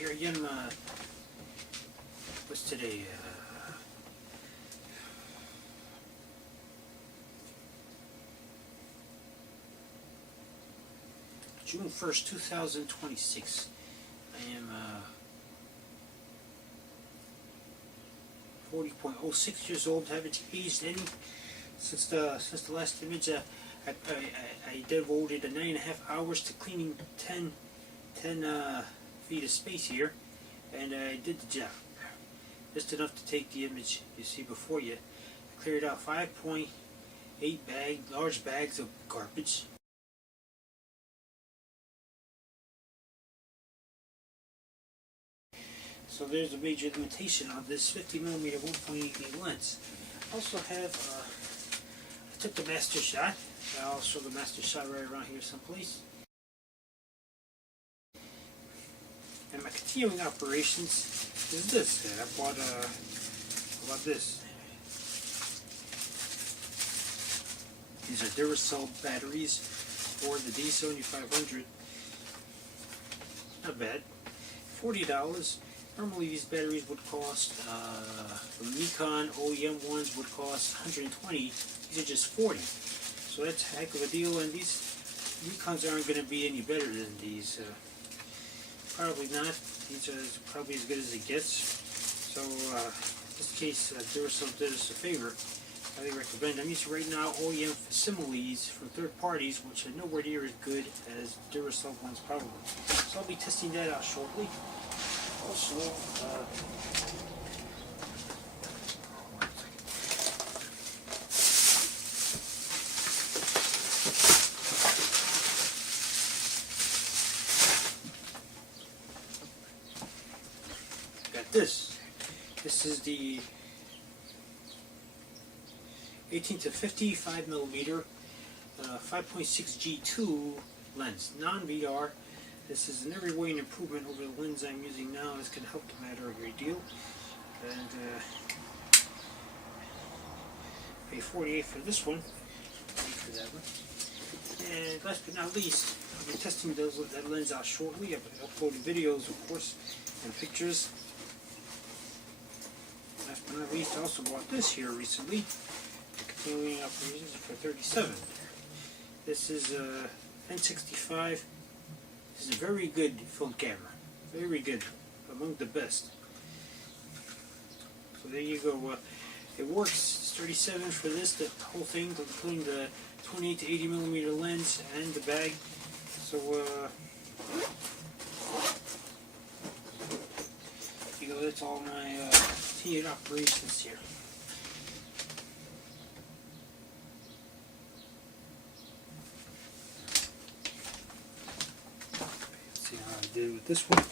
here I am, what's today, June 1st, 2026. I am 40.06 years old. Haven't aged any since the last image. I devoted 9.5 hours to cleaning 10 feet of space here, and I did the job. Just enough to take the image you see before you. I cleared out 5.8 large bags of garbage. So there's a major limitation on this 50mm 1.8 lens. I also have, I took the master shot. I'll show the master shot right around here someplace. And my continuing operations is this. I bought this. These are Duracell batteries for the D7500. Not bad. $40. Normally these batteries would cost, the Nikon OEM ones would cost $120. These are just $40. So that's a heck of a deal, and these Nikons aren't going to be any better than these. Probably not. These are probably as good as it gets. So in this case, Duracell did us a favor. I highly recommend. I'm using right now OEM facsimiles from third parties, which are nowhere near as good as Duracell ones probably. So I'll be testing that out shortly. Also, got this. This is the 18 to 50 5mm 5.6 G2 lens, non-VR. This is in every way an improvement over the lens I'm using now. This can help the matter a great deal. And pay $48 for this one. For that one. And last but not least, I'll be testing that lens out shortly. I've uploaded videos, of course, and pictures. Last but not least, I also bought this here recently. Continuing operations for $37. This is N65. This is a very good film camera. Very good. Among the best. So there you go. It works. It's $37 for this, the whole thing, including the 28 to 80mm lens and the bag. So you go, that's all my continued operations here. See how I did with this one.